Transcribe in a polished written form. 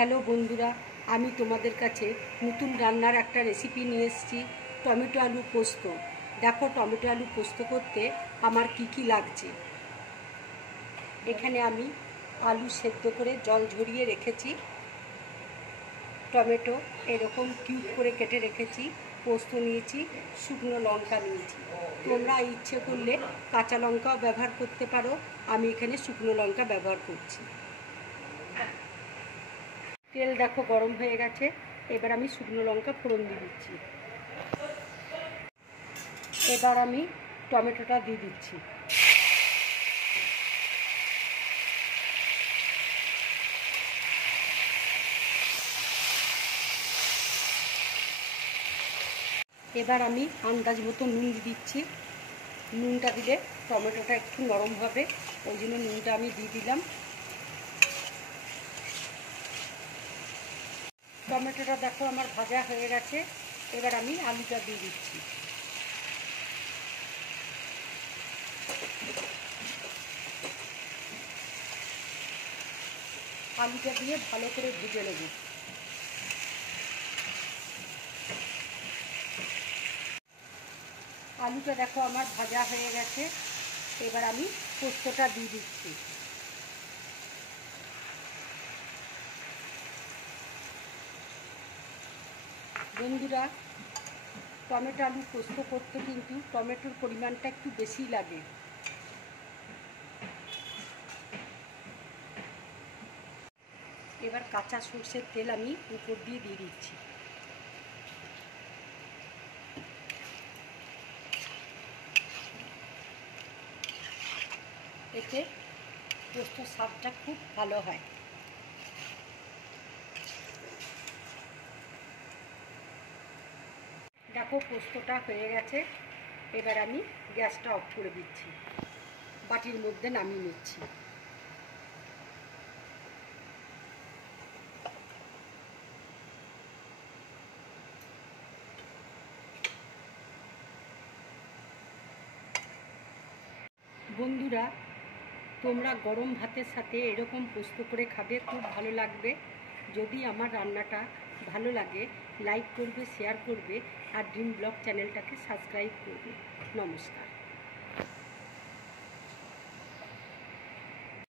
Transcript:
Hello বন্ধুরা, আমি তোমাদের কাছে নতুন রান্নার একটা রেসিপি নিয়ে এসেছি, টমেটো আলু পোস্ত। দেখো টমেটো আলু পোস্ত করতে আমার কি কি লাগছে। এখানে আমি আলু সেদ্ধ করে জল ঝরিয়ে রেখেছি, টমেটো এরকম কিউব করে কেটে রেখেছি, পোস্ত নিয়েছি, শুকনো লঙ্কা নিয়েছি। তোমরা ইচ্ছে করলে কাঁচা লঙ্কাও ব্যবহার করতে পারো, আমি এখানে শুকনো লঙ্কা ব্যবহার করছি। তেল দেখো গরম হয়ে গেছে, এবার আমি শুকনো লঙ্কা ফোড়ন দিয়ে দিচ্ছি। এবার আমি টমেটোটা দিয়ে দিচ্ছি। এবার আমি আন্দাজ মতো নুন দিয়ে দিচ্ছি। নুনটা দিলে টমেটোটা একটু নরম হবে, ওই জন্য নুনটা আমি দিয়ে দিলাম। টমেটোটা দেখো আমার ভাজা হয়ে গেছে, এবার আমি আলুটা দিয়ে দিচ্ছি। আলুটা দিয়ে ভালো করে ভেজে নেব। আলুটা দেখো আমার ভাজা হয়ে গেছে, এবার আমি পোস্তটা দিয়ে দিচ্ছি। বন্ধুরা, টমেটো আলু পোস্ত করতে কিন্তু টমেটোর পরিমাণটা একটু বেশি লাগে। এবার কাঁচা সরষের তেল আমি উপর দিয়ে দিচ্ছি। এতে পোস্তর স্বাদটা খুব ভালো হয়। দেখো পোস্তটা হয়ে গেছে, এবার আমি গ্যাসটা অফ করে দিচ্ছি, বাটির মধ্যে নামিয়ে নিচ্ছি। বন্ধুরা, তোমরা গরম ভাতের সাথে এরকম পোস্ত করে খাবে, খুব ভালো লাগবে। যদি আমার রান্নাটা ভালো লাগে, লাইক করবে, শেয়ার করবে, আর ড্রিম ব্লগ চ্যানেলটাকে সাবস্ক্রাইব করবে। নমস্কার।